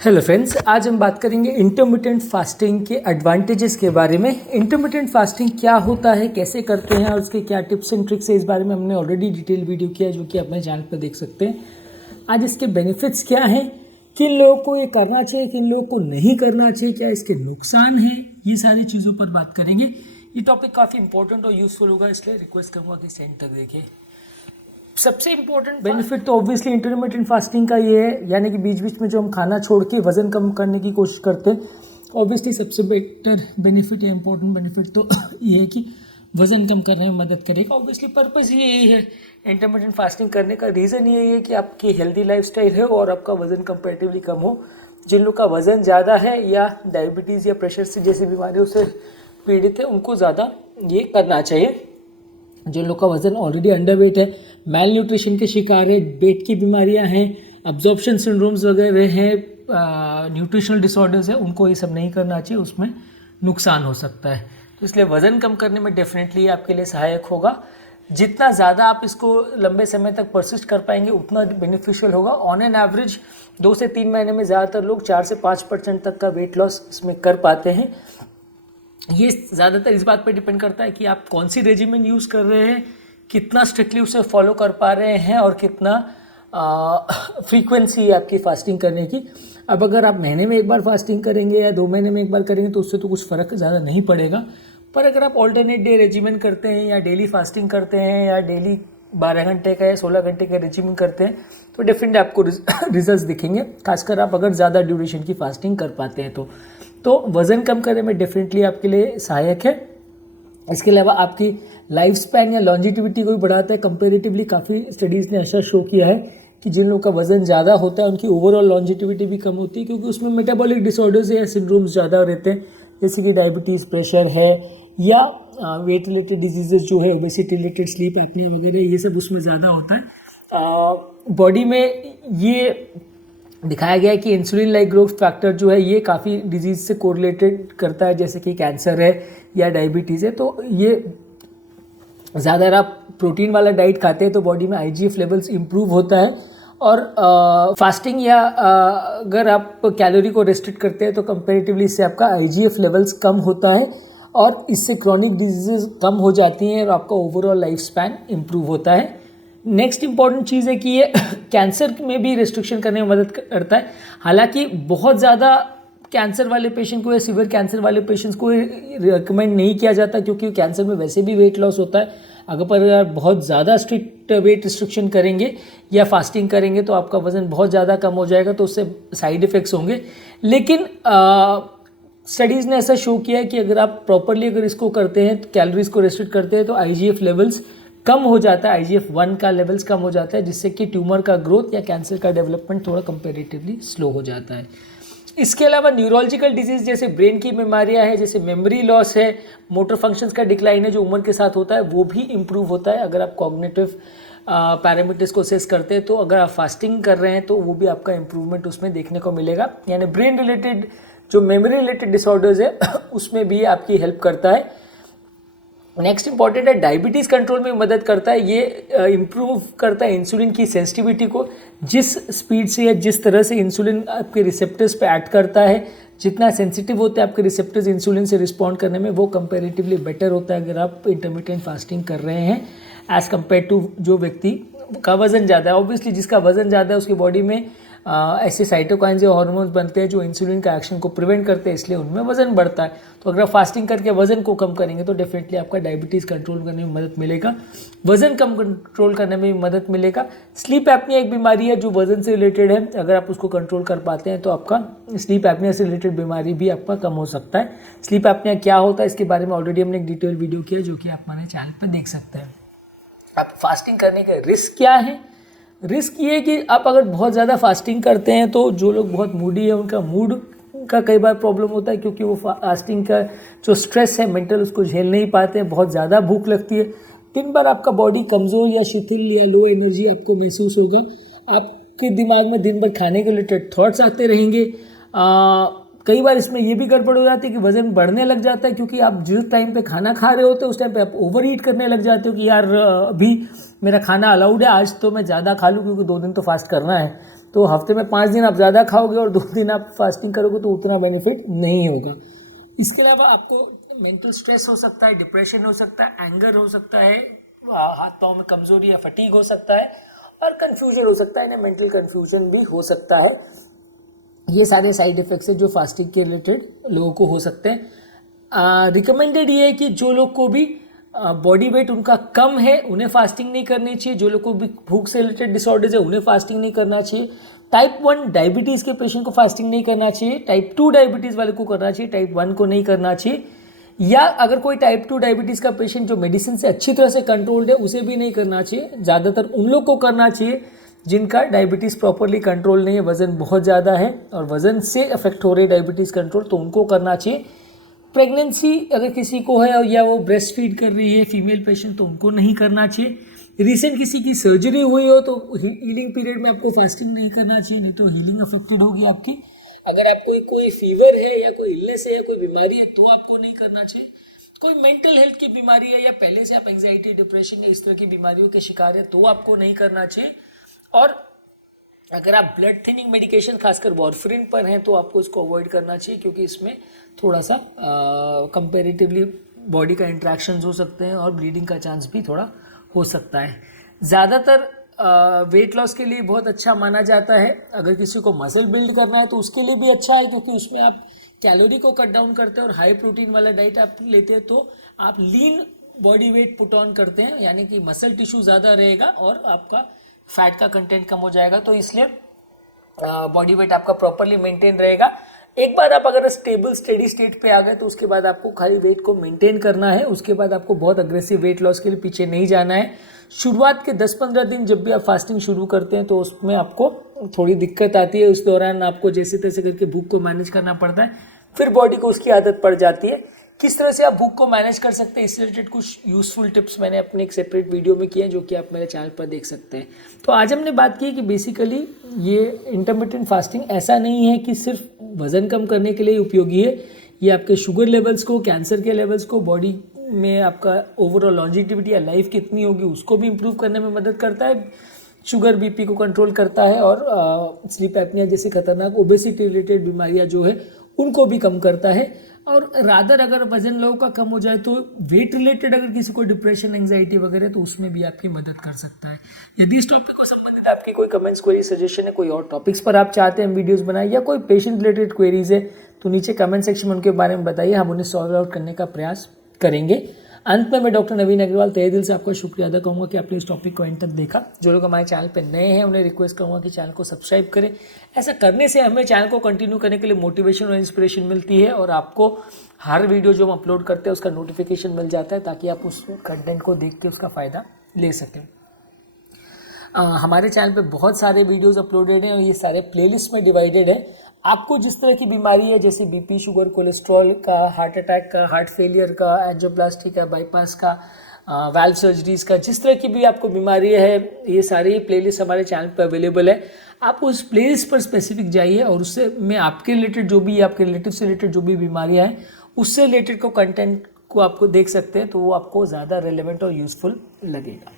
Hello friends, आज हम बात करेंगे इंटरमिटेंट फास्टिंग के एडवांटेजेस के बारे में। इंटरमिटेंट फास्टिंग क्या होता है, कैसे करते हैं और उसके क्या टिप्स एंड ट्रिक्स है, इस बारे में हमने ऑलरेडी डिटेल वीडियो किया है जो कि अपने चैनल पर देख सकते हैं। आज इसके बेनिफिट्स क्या हैं, किन लोगों को ये करना चाहिए, किन लोगों को नहीं करना चाहिए, क्या इसके नुकसान हैं, ये सारी चीज़ों पर बात करेंगे। ये टॉपिक काफ़ी इंपॉर्टेंट और यूजफुल होगा, इसलिए रिक्वेस्ट करूँगा कि सेंड तक देखिए। सबसे इम्पोर्टेंट बेनिफिट तो ऑब्वियसली इंटरमिटेंट फास्टिंग का ये है, यानी कि बीच बीच में जो हम खाना छोड़ के वजन कम करने की कोशिश करते हैं। ऑब्वियसली सबसे बेटर बेनिफिट या इम्पोर्टेंट बेनिफिट तो ये है कि वज़न कम करने में मदद करेगा। ऑब्वियसली पर्पस ही यही है इंटरमिटेंट फास्टिंग करने का। रीज़न यही है कि आपकी हेल्दी लाइफस्टाइल है और आपका वज़न कंपैरेटिवली कम हो। जिन लोग का वज़न ज़्यादा है या डायबिटीज़ या प्रेशर से जैसी बीमारियों से पीड़ित है, उनको ज़्यादा ये करना चाहिए। जिन लोग का वज़न ऑलरेडी अंडरवेट है, मैल न्यूट्रिशन के शिकार है, पेट की बीमारियां हैं, अब्जॉर्प्शन सिंड्रोम्स वगैरह हैं, न्यूट्रिशनल डिसऑर्डर्स है, उनको ये सब नहीं करना चाहिए, उसमें नुकसान हो सकता है। तो इसलिए वज़न कम करने में डेफिनेटली आपके लिए सहायक होगा। जितना ज़्यादा आप इसको लंबे समय तक परसिस्ट कर पाएंगे उतना बेनिफिशियल होगा। ऑन एन एवरेज 2 से 3 महीने में ज़्यादातर लोग 4 से 5% तक का वेट लॉस इसमें कर पाते हैं। ये ज़्यादातर इस बात पर डिपेंड करता है कि आप कौन सी रेजिमेंट यूज़ कर रहे हैं, कितना स्ट्रिक्टली उसे फॉलो कर पा रहे हैं और कितना फ्रीक्वेंसी है आपकी फास्टिंग करने की। अब अगर आप महीने में एक बार फास्टिंग करेंगे या 2 महीने में एक बार करेंगे तो उससे तो कुछ फ़र्क ज़्यादा नहीं पड़ेगा। पर अगर आप ऑल्टरनेट डे रेजिमेंट करते हैं या डेली फास्टिंग करते हैं या डेली 12 घंटे का या 16 घंटे का रेजिमेंट करते हैं तो डेफिनेटली आपको रिजल्ट्स दिखेंगे, खासकर आप अगर ज़्यादा ड्यूरेशन की फास्टिंग कर पाते हैं तो वज़न कम करने में डेफिनेटली आपके लिए सहायक है। इसके अलावा आपकी लाइफ स्पैन या लॉन्जिटिविटी को भी बढ़ाता है। कंपेरेटिवली काफ़ी स्टडीज़ ने ऐसा शो किया है कि जिन लोगों का वज़न ज़्यादा होता है उनकी ओवरऑल लॉन्जिटिविटी भी कम होती है, क्योंकि उसमें मेटाबॉलिक डिसऑर्डर्स या सिंड्रोम्स ज़्यादा रहते हैं, जैसे कि डायबिटीज़, प्रेशर है या वेट रिलेटेड डिजीजेज जो है, ओबेसिटी रिलेटेड, स्लीप एपनिया वगैरह, ये सब उसमें ज़्यादा होता है। बॉडी में ये दिखाया गया है कि इंसुलिन लाइक ग्रोथ फैक्टर जो है ये काफ़ी डिजीज़ से कोरिलेटेड करता है, जैसे कि कैंसर है या डायबिटीज़ है। तो ये ज़्यादा आप प्रोटीन वाला डाइट खाते हैं तो बॉडी में आईजीएफ लेवल्स इम्प्रूव होता है। और फास्टिंग या अगर आप कैलोरी को रेस्ट्रिक्ट करते हैं तो कंपेरेटिवली इससे आपका आईजीएफ लेवल्स कम होता है और इससे क्रॉनिक डिजीज़ कम हो जाती हैं और आपका ओवरऑल लाइफ स्पैन इम्प्रूव होता है। नेक्स्ट इंपॉर्टेंट चीज़ है कि ये कैंसर में भी रिस्ट्रिक्शन करने में मदद करता है। हालांकि बहुत ज़्यादा कैंसर वाले पेशेंट को या सीवियर कैंसर वाले पेशेंट्स को रिकमेंड नहीं किया जाता, क्योंकि कैंसर में वैसे भी वेट लॉस होता है। अगर बहुत ज़्यादा स्ट्रिक्ट वेट रिस्ट्रिक्शन करेंगे या फास्टिंग करेंगे तो आपका वज़न बहुत ज़्यादा कम हो जाएगा, तो उससे साइड इफ़ेक्ट्स होंगे। लेकिन स्टडीज़ ने ऐसा शो किया है कि अगर आप प्रॉपरली अगर इसको करते हैं, कैलोरीज को रेस्ट्रिक्ट करते हैं, तो आईजीएफ लेवल्स कम हो जाता है, IGF-1 का लेवल्स कम हो जाता है, जिससे कि ट्यूमर का ग्रोथ या कैंसर का डेवलपमेंट थोड़ा कंपेरेटिवली स्लो हो जाता है। इसके अलावा न्यूरोलॉजिकल डिजीज़ जैसे ब्रेन की बीमारियां हैं, जैसे मेमोरी लॉस है, मोटर फंक्शंस का डिक्लाइन है जो उम्र के साथ होता है, वो भी इम्प्रूव होता है अगर आप कॉग्निटिव पैरामीटर्स को असेस करते हैं। तो अगर आप फास्टिंग कर रहे हैं तो वो भी आपका इम्प्रूवमेंट उसमें देखने को मिलेगा। यानी ब्रेन रिलेटेड जो मेमोरी रिलेटेड डिसऑर्डर्स है उसमें भी आपकी हेल्प करता है। नेक्स्ट इंपॉर्टेंट है, डायबिटीज़ कंट्रोल में मदद करता है। ये इम्प्रूव करता है इंसुलिन की सेंसिटिविटी को। जिस स्पीड से या जिस तरह से इंसुलिन आपके रिसेप्टर्स पे एक्ट करता है, जितना सेंसिटिव होते हैं आपके रिसेप्टर्स इंसुलिन से रिस्पॉन्ड करने में, वो कंपैरेटिवली बेटर होता है अगर आप इंटरमिटेंट फास्टिंग कर रहे हैं एज़ कम्पेयर टू जो व्यक्ति का वज़न ज़्यादा है। ऑब्वियसली जिसका वज़न ज़्यादा है उसकी बॉडी में ऐसे साइटोकाइन्स या हार्मोन्स बनते हैं जो इंसुलिन का एक्शन को प्रिवेंट करते हैं, इसलिए उनमें वज़न बढ़ता है। तो अगर आप फास्टिंग करके वज़न को कम करेंगे तो डेफिनेटली आपका डायबिटीज़ कंट्रोल करने में मदद मिलेगा, वज़न कम कंट्रोल करने में भी मदद मिलेगा। स्लीप एपनिया एक बीमारी है जो वज़न से रिलेटेड है, अगर आप उसको कंट्रोल कर पाते हैं तो आपका स्लीप एपनिया से रिलेटेड बीमारी भी आपका कम हो सकता है। स्लीप एपनिया क्या होता है इसके बारे में ऑलरेडी हमने एक डिटेल वीडियो किया जो कि आप हमारे चैनल पर देख सकते हैं। आप फास्टिंग करने के रिस्क क्या है? रिस्क ये है कि आप अगर बहुत ज़्यादा फास्टिंग करते हैं तो जो लोग बहुत मूडी है उनका मूड का कई बार प्रॉब्लम होता है, क्योंकि वो फास्टिंग का जो स्ट्रेस है मेंटल उसको झेल नहीं पाते हैं, बहुत ज़्यादा भूख लगती है। दिन भर आपका बॉडी कमज़ोर या शिथिल या लो एनर्जी आपको महसूस होगा। आपके दिमाग में दिन भर खाने के रिलेटेड थॉट्स आते रहेंगे। कई बार इसमें ये भी गड़बड़ हो जाती है कि वज़न बढ़ने लग जाता है, क्योंकि आप जिस टाइम पे खाना खा रहे होते हैं उस टाइम पे आप ओवर ईट करने लग जाते हो कि यार अभी मेरा खाना अलाउड है, आज तो मैं ज़्यादा खा लूँ क्योंकि 2 दिन तो फास्ट करना है। तो हफ्ते में 5 दिन आप ज़्यादा खाओगे और 2 दिन आप फास्टिंग करोगे तो उतना बेनिफिट नहीं होगा। इसके अलावा आपको मेंटल स्ट्रेस हो सकता है, डिप्रेशन हो सकता है, एंगर हो सकता है, हाथ पाँव में कमजोरी या फटीग हो सकता है और कंफ्यूजन हो सकता है, मेंटल कंफ्यूजन भी हो सकता है। ये सारे साइड इफेक्ट्स है जो फास्टिंग के रिलेटेड लोगों को हो सकते हैं। रिकमेंडेड ये है कि जो लोग को भी बॉडी वेट उनका कम है उन्हें फास्टिंग नहीं करनी चाहिए, जो लोग को भी भूख से रिलेटेड डिसऑर्डर्स है उन्हें फास्टिंग नहीं करना चाहिए, टाइप 1 डायबिटीज़ के पेशेंट को फास्टिंग नहीं करना चाहिए, टाइप 2 डायबिटीज़ वाले को करना चाहिए, टाइप 1 को नहीं करना चाहिए, या अगर कोई टाइप 2 डायबिटीज़ का पेशेंट जो मेडिसिन से अच्छी तरह से कंट्रोल्ड है उसे भी नहीं करना चाहिए। ज़्यादातर उन लोग को करना चाहिए जिनका डायबिटीज़ प्रॉपरली कंट्रोल नहीं है, वज़न बहुत ज़्यादा है और वज़न से अफेक्ट हो रही है डायबिटीज़ कंट्रोल, तो उनको करना चाहिए। प्रेगनेंसी अगर किसी को है या वो ब्रेस्ट फीड कर रही है फीमेल पेशेंट तो उनको नहीं करना चाहिए। रिसेंट किसी की सर्जरी हुई हो तो हीलिंग पीरियड में आपको फास्टिंग नहीं करना चाहिए, नहीं तो हीलिंग अफेक्टेड होगी आपकी। अगर आपको कोई फीवर है या कोई इलनेस है या कोई बीमारी है तो आपको नहीं करना चाहिए। कोई मेंटल हेल्थ की बीमारी है या पहले से आप एंजाइटी, डिप्रेशन या इस तरह की बीमारियों के शिकार है तो आपको नहीं करना चाहिए। और अगर आप ब्लड थिनिंग मेडिकेशन खासकर वॉरफरिन पर हैं तो आपको इसको अवॉइड करना चाहिए, क्योंकि इसमें थोड़ा सा कंपेरेटिवली बॉडी का इंट्रैक्शंस हो सकते हैं और ब्लीडिंग का चांस भी थोड़ा हो सकता है। ज़्यादातर वेट लॉस के लिए बहुत अच्छा माना जाता है। अगर किसी को मसल बिल्ड करना है तो उसके लिए भी अच्छा है, क्योंकि उसमें आप कैलोरी को कट डाउन करते हैं और हाई प्रोटीन वाला डाइट आप लेते हैं तो आप lean body weight put on करते हैं, यानी कि मसल टिश्यू ज़्यादा रहेगा और आपका फैट का कंटेंट कम हो जाएगा, तो इसलिए बॉडी वेट आपका प्रॉपरली मेंटेन रहेगा। एक बार आप अगर स्टेबल स्टेडी स्टेट पे आ गए तो उसके बाद आपको खाली वेट को मेंटेन करना है, उसके बाद आपको बहुत अग्रेसिव वेट लॉस के लिए पीछे नहीं जाना है। शुरुआत के 10-15 दिन जब भी आप फास्टिंग शुरू करते हैं तो उसमें आपको थोड़ी दिक्कत आती है, उस दौरान आपको जैसे तैसे करके भूख को मैनेज करना पड़ता है, फिर बॉडी को उसकी आदत पड़ जाती है। किस तरह से आप भूख को मैनेज कर सकते हैं इससे रिलेटेड कुछ यूजफुल टिप्स मैंने अपने एक सेपरेट वीडियो में किए हैं जो कि आप मेरे चैनल पर देख सकते हैं। तो आज हमने बात की कि बेसिकली ये इंटरमिटेंट फास्टिंग ऐसा नहीं है कि सिर्फ वज़न कम करने के लिए उपयोगी है, ये आपके शुगर लेवल्स को, कैंसर के लेवल्स को, बॉडी में आपका ओवरऑल लॉन्जिटिविटी या लाइफ कितनी होगी उसको भी इम्प्रूव करने में मदद करता है, शुगर बीपी को कंट्रोल करता है और स्लीप एपनिया जैसी खतरनाक ओबेसिटी रिलेटेड बीमारियां जो है उनको भी कम करता है। और रादर अगर वजन लोगों का कम हो जाए तो वेट रिलेटेड अगर किसी को डिप्रेशन, एंजाइटी वगैरह तो उसमें भी आपकी मदद कर सकता है। यदि इस टॉपिक को संबंधित आपकी कोई कमेंट्स, क्वेरी, सजेशन है, कोई और टॉपिक्स पर आप चाहते हैं वीडियोस बनाए या कोई पेशेंट रिलेटेड क्वेरीज है तो नीचे कमेंट सेक्शन में उनके बारे में बताइए, हम उन्हें सॉल्व आउट करने का प्रयास करेंगे। अंत में मैं डॉक्टर नवीन अग्रवाल तहे दिल से आपका शुक्रिया अदा करूँगा कि आपने इस टॉपिक को एंड तक देखा। जो लोग हमारे चैनल पर नए हैं उन्हें रिक्वेस्ट करूँगा कि चैनल को सब्सक्राइब करें। ऐसा करने से हमें चैनल को कंटिन्यू करने के लिए मोटिवेशन और इंस्पिरेशन मिलती है और आपको हर वीडियो जो हम अपलोड करते हैं उसका नोटिफिकेशन मिल जाता है ताकि आप उस कंटेंट को देख के उसका फ़ायदा ले सकें। हमारे चैनल पे बहुत सारे वीडियोस अपलोडेड हैं और ये सारे प्लेलिस्ट में डिवाइडेड है। आपको जिस तरह की बीमारी है जैसे बीपी, शुगर, कोलेस्ट्रॉल का, हार्ट अटैक का, हार्ट फेलियर का, एंजियोप्लास्टी का, बाईपास का, वाल्व सर्जरीज का, जिस तरह की भी आपको बीमारी है ये सारी प्लेलिस्ट हमारे चैनल पर अवेलेबल है। आप उस प्लेलिस्ट पर स्पेसिफिक जाइए और उससे में आपके रिलेटेड जो भी, आपके रिलेटिव से रिलेटेड जो भी बीमारियाँ हैं उससे रिलेटेड को कंटेंट को आपको देख सकते हैं, तो वो आपको ज़्यादा रेलेवेंट और यूजफुल लगेगा।